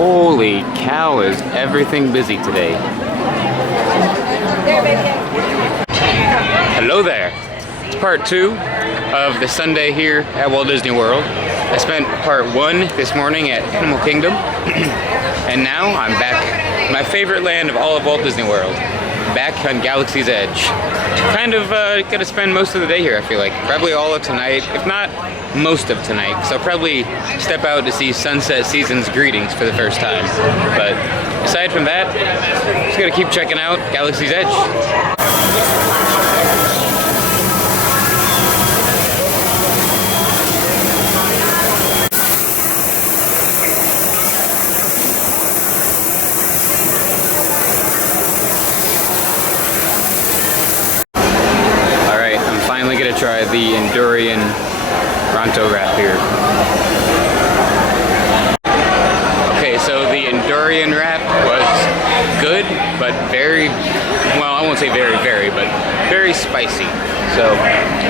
Holy cow, is everything busy today. Hello there. It's part 2 of the Sunday here at Walt Disney World. I spent part 1 this morning at Animal Kingdom, and now I'm back in my favorite land of all of Walt Disney World, back on Galaxy's Edge. Kind of gonna spend most of the day here, I feel like. Probably all of tonight, if not most of tonight. So I'll probably step out to see Sunset Season's greetings for the first time. But aside from that, just gonna keep checking out Galaxy's Edge. Finally gonna try the Endurian Ronto wrap here. Okay, so the Endurian wrap was good, but very, well, I won't say very, but very spicy. So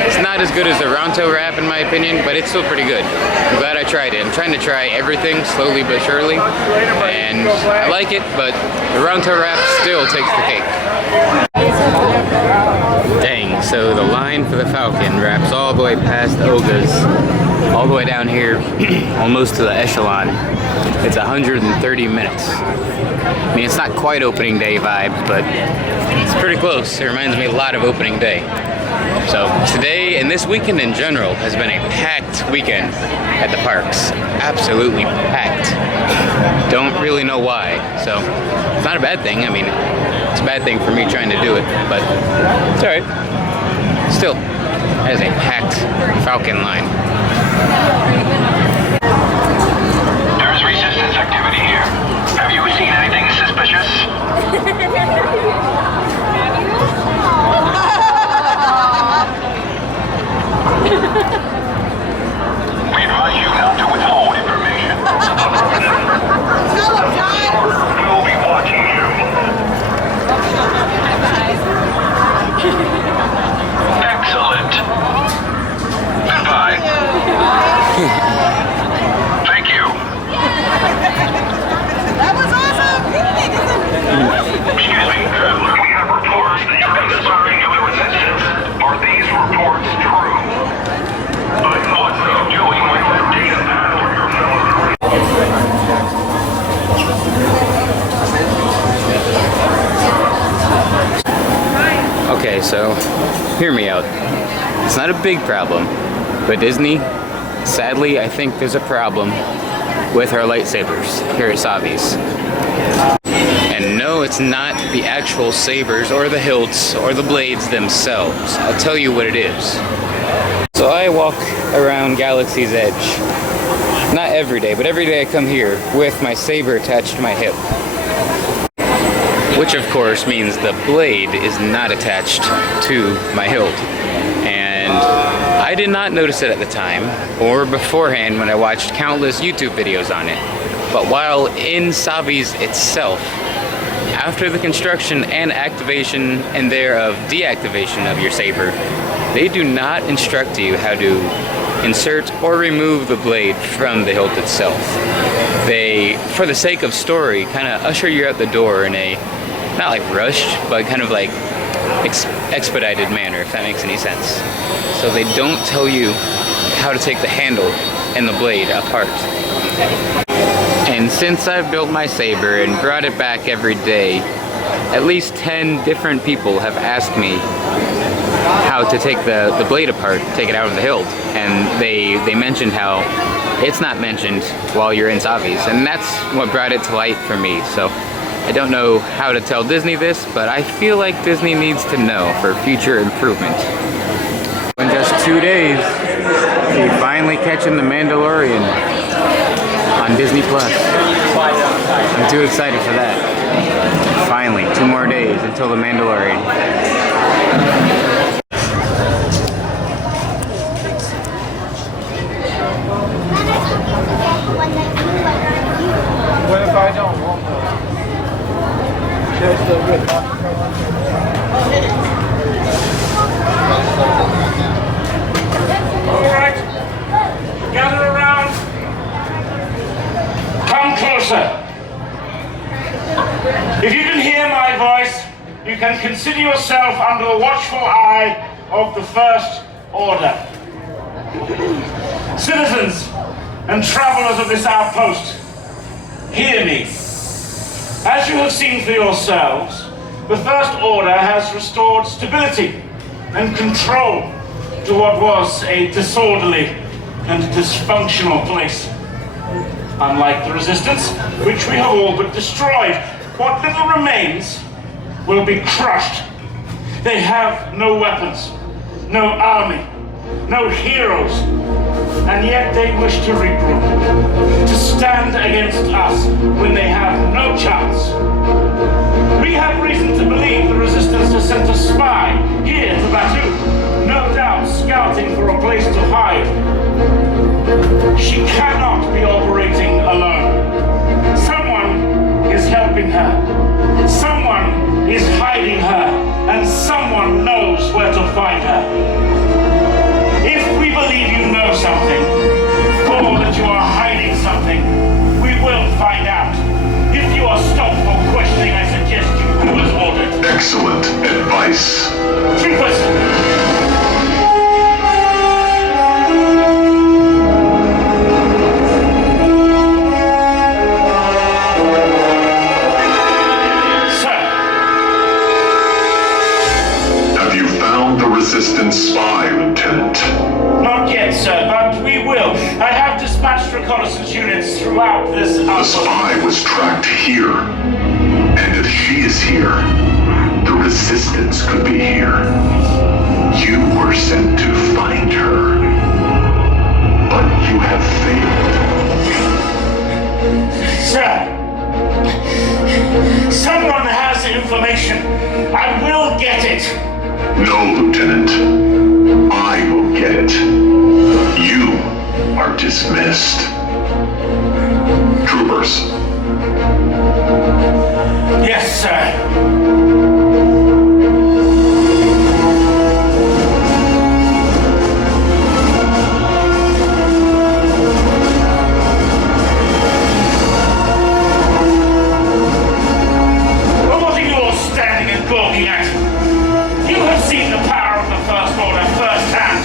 it's not as good as the Ronto wrap in my opinion, but it's still pretty good. I'm glad I tried it. I'm trying to try everything slowly but surely, and I like it, but the Ronto wrap still takes the cake. Dang, so the line for the Falcon wraps all the way past Oga's, all the way down here, almost to the Echelon. It's 130 minutes. I mean, it's not quite opening day vibes, but it's pretty close. It reminds me a lot of opening day. So today and this weekend in general has been a packed weekend at the parks. Absolutely packed. Don't really know why. So it's not a bad thing. I mean, it's a bad thing for me trying to do it, but it's alright. Still, that is a packed Falcon line. There's resistance activity here. Have you seen anything suspicious? We advise you not to withhold information. We'll be watching you. Excellent. Goodbye. Thank you. That was awesome! Excuse me, traveler. We have reports that you've been serving new resistance. Are these reports true? But what's he doing with that data pad on your phone? Okay, so hear me out. It's not a big problem, but Disney, sadly, I think there's a problem with our lightsabers here at Savi's. And no, it's not the actual sabers or the hilts or the blades themselves. I'll tell you what it is. So I walk around Galaxy's Edge, not every day, but every day I come here with my saber attached to my hip. Which of course means the blade is not attached to my hilt. And I did not notice it at the time or beforehand when I watched countless YouTube videos on it. But while in Savi's itself, after the construction and activation and thereof deactivation of your saber, they do not instruct you how to insert or remove the blade from the hilt itself. They, for the sake of story, kind of usher you out the door in a, not like rushed, but kind of like expedited manner, if that makes any sense. So they don't tell you how to take the handle and the blade apart. And since I've built my saber and brought it back every day, at least 10 different people have asked me how to take the blade apart, take it out of the hilt. And they mentioned how it's not mentioned while you're in Savi's, and that's what brought it to light for me. So I don't know how to tell Disney this, but I feel like Disney needs to know for future improvement. In just 2 days, we're finally catching The Mandalorian on Disney Plus. I'm too excited for that. Finally, 2 more days until The Mandalorian. What if I don't want those? They're still good. All right, gather around. Come closer. If you can hear my voice, you can consider yourself under the watchful eye of the First Order. Citizens and travelers of this outpost, hear me. As you have seen for yourselves, the First Order has restored stability and control to what was a disorderly and dysfunctional place. Unlike the Resistance, which we have all but destroyed, what little remains will be crushed. They have no weapons, no army, no heroes, and yet they wish to regroup, to stand against us when they have no chance. We have reason to believe the Resistance has sent a spy here to Batuu, no doubt scouting for a place to hide. She cannot be operating alone. Someone is helping her. Someone is hiding her, and someone knows where to find her. If we believe you know something, or that you are hiding something, we will find out. If you are stopped for questioning, I suggest you do as ordered. Excellent advice. Troopers! Resistance spy, Lieutenant. Not yet, sir, but we will. I have dispatched reconnaissance units throughout this outpost. The spy was tracked here. And if she is here, the Resistance could be here. You were sent to find her. But you have failed. Sir, someone has information. I will get it. No, Lieutenant. I will get it. You are dismissed. Troopers. Yes, sir. Well, what are you all standing and gawking at? You have seen the power of the First Order firsthand.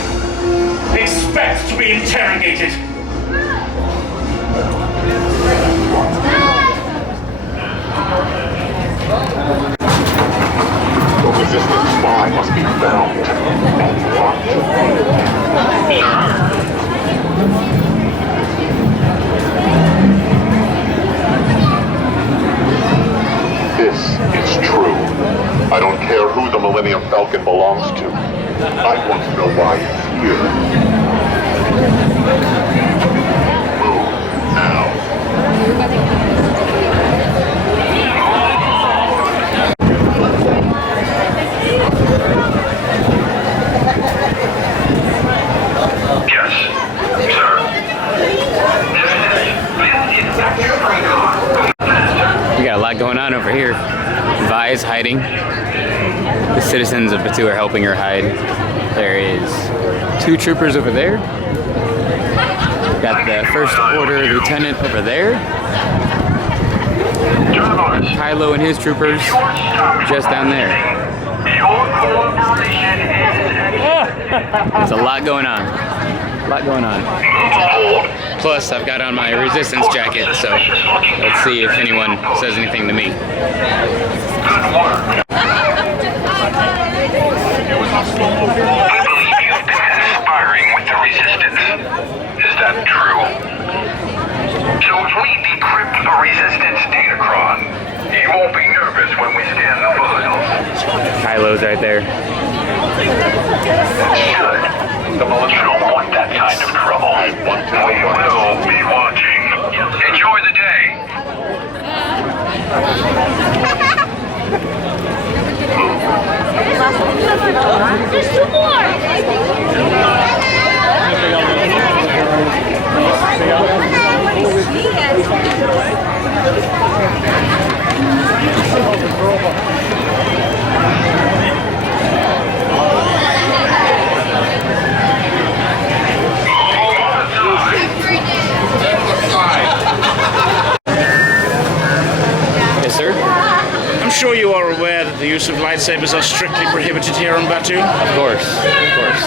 Expect to be interrogated. The Resistance spy must be found and locked. This is true. I don't care who the Millennium Falcon belongs to. I want to know why it's here. Move now. Yes, sir. We got a lot going on over here. Vi is hiding. The citizens of Batuu are helping her hide. There is 2 troopers over there. Got the First Order Lieutenant over there. Kylo and his troopers just down there. There's a lot going on. A lot going on. Plus, I've got on my Resistance jacket, so let's see if anyone says anything to me. Good work. I believe you've been conspiring with the Resistance. Is that true? So if we decrypt the Resistance datacron, you won't be nervous when we scan the files. Kylo's right there. Should. The militia don't want that kind of trouble. We will be watching. Enjoy the day. There's 2 more! Yes, sir? sure you are aware that the use of lightsabers are strictly prohibited here on Batuu? Of course, of course.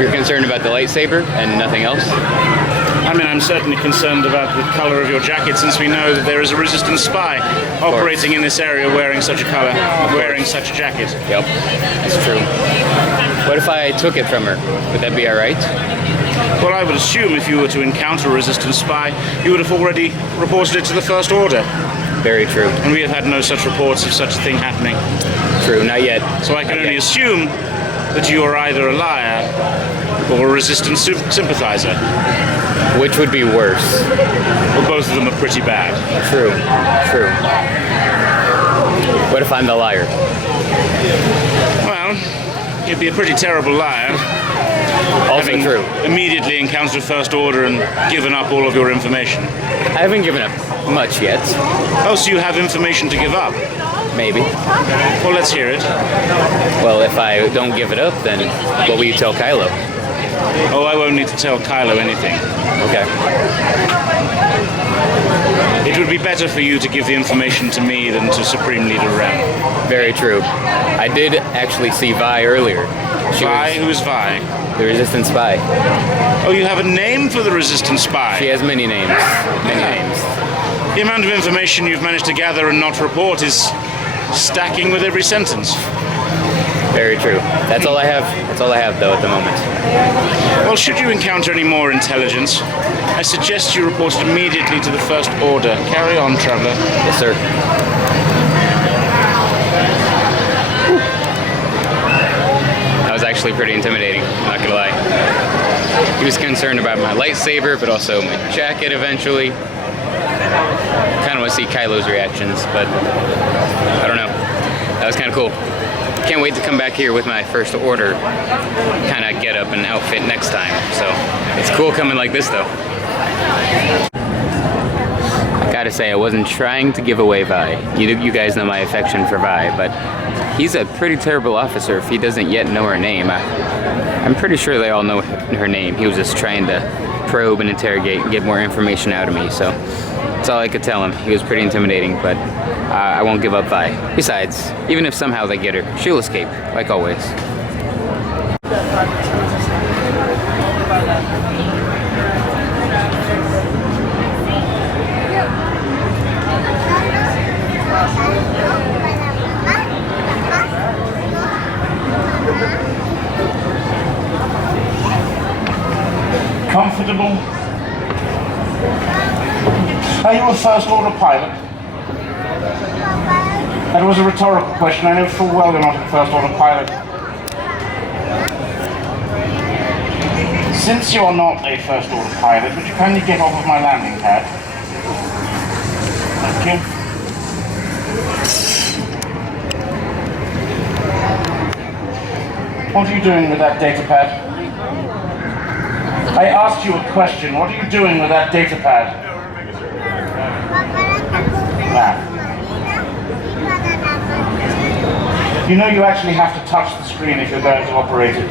You're concerned about the lightsaber and nothing else? I mean, I'm certainly concerned about the color of your jacket, since we know that there is a resistance spy operating in this area wearing such a color, wearing such a jacket. Yep, that's true. What if I took it from her? Would that be alright? Well, I would assume if you were to encounter a resistance spy, you would have already reported it to the First Order. Very true. And we have had no such reports of such a thing happening. True, not yet. So I can only assume that you are either a liar or a resistance sympathizer. Which would be worse? Well, both of them are pretty bad. True, true. What if I'm the liar? Well, you'd be a pretty terrible liar. Also having true. immediately encountered First Order and given up all of your information. I haven't given up much yet. Oh, so you have information to give up? Maybe. Well, let's hear it. Well, if I don't give it up, then what will you tell Kylo? Oh, I won't need to tell Kylo anything. Okay. It would be better for you to give the information to me than to Supreme Leader Rem. Very true. I did actually see Vi earlier. Vi? Who is Vi? The Resistance Spy. Oh, you have a name for the Resistance Spy? She has many names. Many names. The amount of information you've managed to gather and not report is stacking with every sentence. Very true. That's all I have. That's all I have, though, at the moment. Well, should you encounter any more intelligence, I suggest you report it immediately to the First Order. Carry on, Traveler. Yes, sir. That was actually pretty intimidating, not gonna lie. He was concerned about my lightsaber, but also my jacket eventually. Kind of want to see Kylo's reactions, but I don't know. That was kind of cool. Can't wait to come back here with my First Order kind of get up and outfit next time. So it's cool coming like this, though. I gotta say, I wasn't trying to give away Vi. You guys know my affection for Vi, but he's a pretty terrible officer if he doesn't yet know her name. I'm pretty sure they all know her name. He was just trying to probe and interrogate and get more information out of me, so that's all I could tell him. He was pretty intimidating, but I won't give up Vi. Besides, even if somehow they get her, she'll escape, like always. Comfortable? Are you a First Order pilot? That was a rhetorical question. I know full well you're not a First Order pilot. Since you're not a First Order pilot, would you kindly get off of my landing pad? Thank you. What are you doing with that data pad? I asked you a question. What are you doing with that data pad? Now, you know you actually have to touch the screen if you're going to operate it.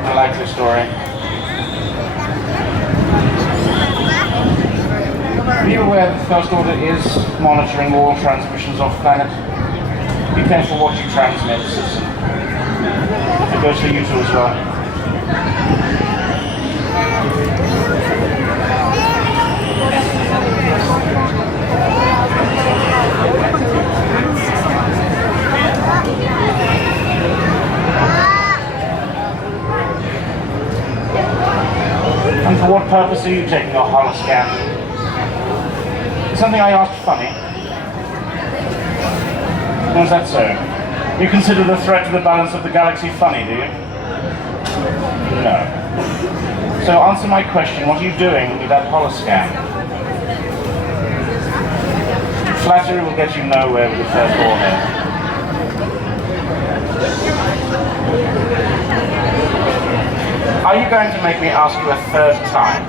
I like this story. Are you aware that the First Order is monitoring all transmissions off planet? Be careful what you transmit. It goes for you too as well. And for what purpose are you taking your holoscan? Is something I asked funny? Or is that so? You consider the threat to the balance of the galaxy funny, do you? No. So answer my question, what are you doing with that holoscan? Flattery will get you nowhere with the First Order. Are you going to make me ask you a third time?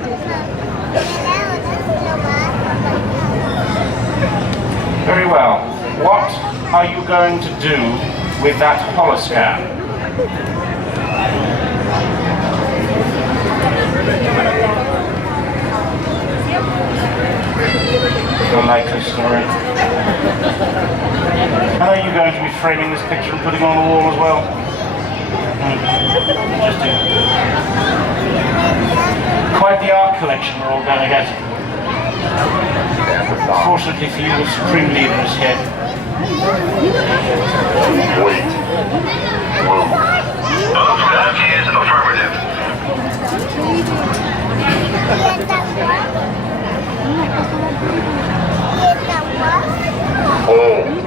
Very well. What are you going to do with that holoscan? framing this picture and putting it on the wall as well. Interesting. Quite the art collection we're all going to get. Fortunately for you, the Supreme Leader is here. Wait. That is affirmative. Oh.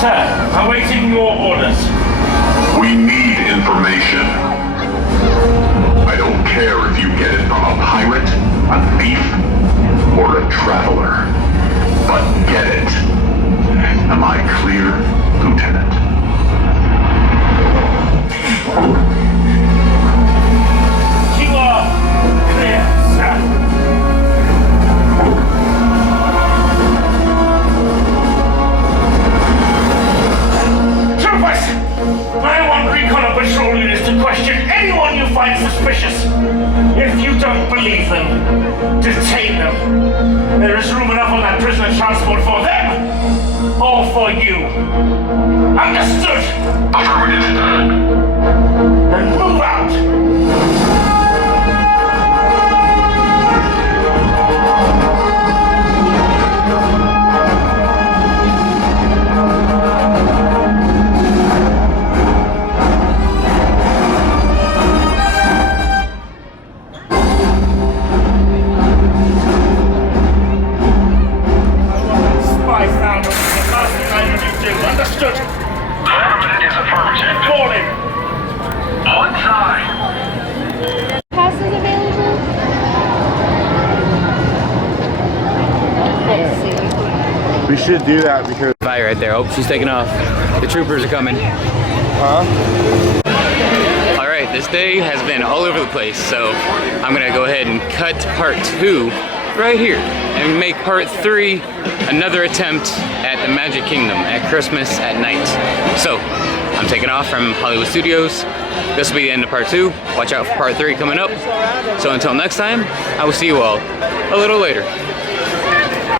Sir, awaiting your orders. We need information. I don't care if you get it from a pirate, a thief, or a traveler. But get it. Am I clear, Lieutenant? You are clear, sir. Troopers! I want recon and patrol units to question anyone you find suspicious. If you don't believe them, detain them. There is room enough on that prisoner transport for them, or for you. Understood? Affirmative. Then move out! Spy found us. The last thing I need to do. Understood? Affirmative is affirmative. Call him. On side. Passes available? Let's see. We should do that because. Bye right there. Oh, she's taking off. The troopers are coming. Huh? All right, this day has been all over the place, so I'm gonna go ahead and cut part 2 right here and make part 3 another attempt at the Magic Kingdom at Christmas at night. So I'm taking off from Hollywood Studios. This will be the end of part 2. Watch out for part 3 coming up. So until next time, I will see you all a little later.